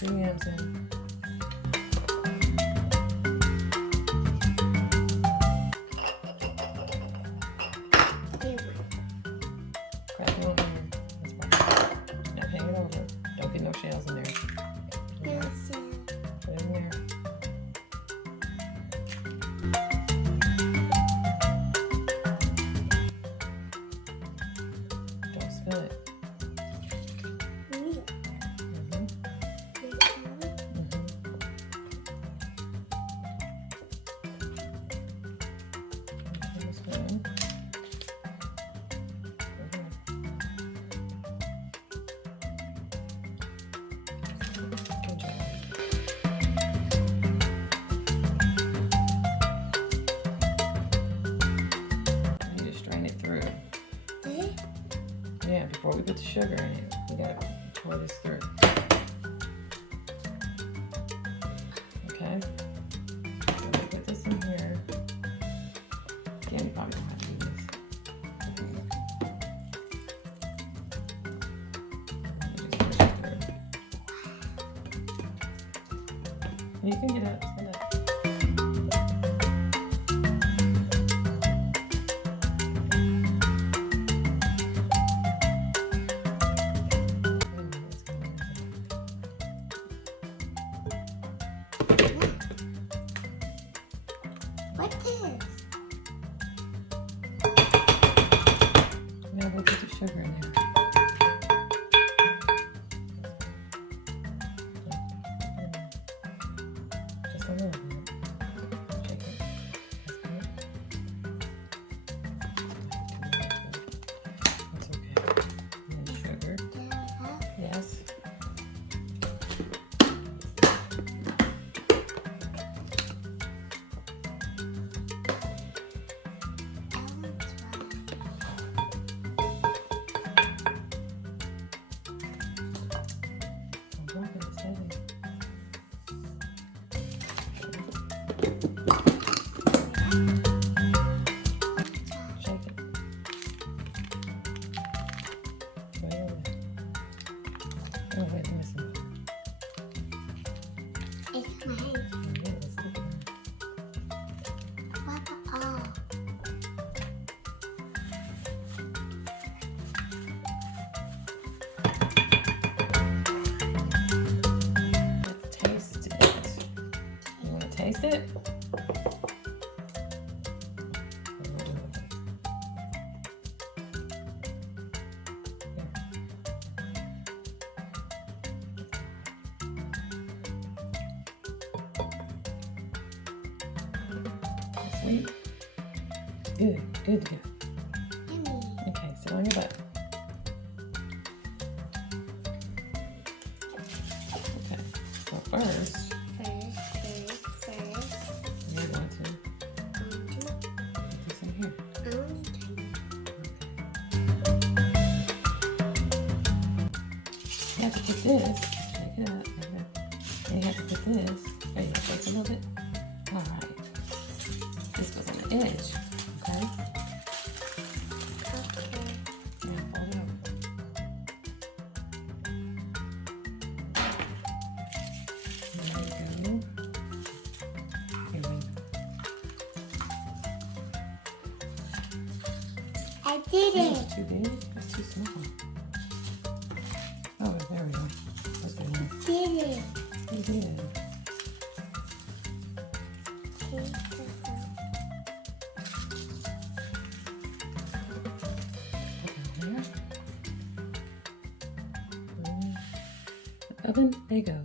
Put your yams in. Grab it over here. That's perfect. Now hang it over. Don't get no shells in there. Put it in there. Don't spill it. Yeah, before we put the sugar in it, we gotta pour this through. Okay? So we put this in here. Again, you probably don't have to do this. Just push it through. You can get up, stand up. What's this? Now we'll put the sugar in there. Just a little bit. Shake it. That's okay. And then sugar. Yes. Shake it. Right over. Oh, wait, let me see. It's mine. Yeah, it's sticky. What the oh? Let's taste it. You want to taste it? Sweet. Good, good, good. Yummy. Okay, sit on your butt. Okay, so first, you're going to put this in here. You have to put this, shake it up, like that. And you have to put this, oh, you shake a little bit. All right. This goes on the edge, okay? Now fold it over. There you go. Here we go. I did it. That's too big. That's too small. Oh, there we go. That's good enough. Did it. You did. Oven, there you go.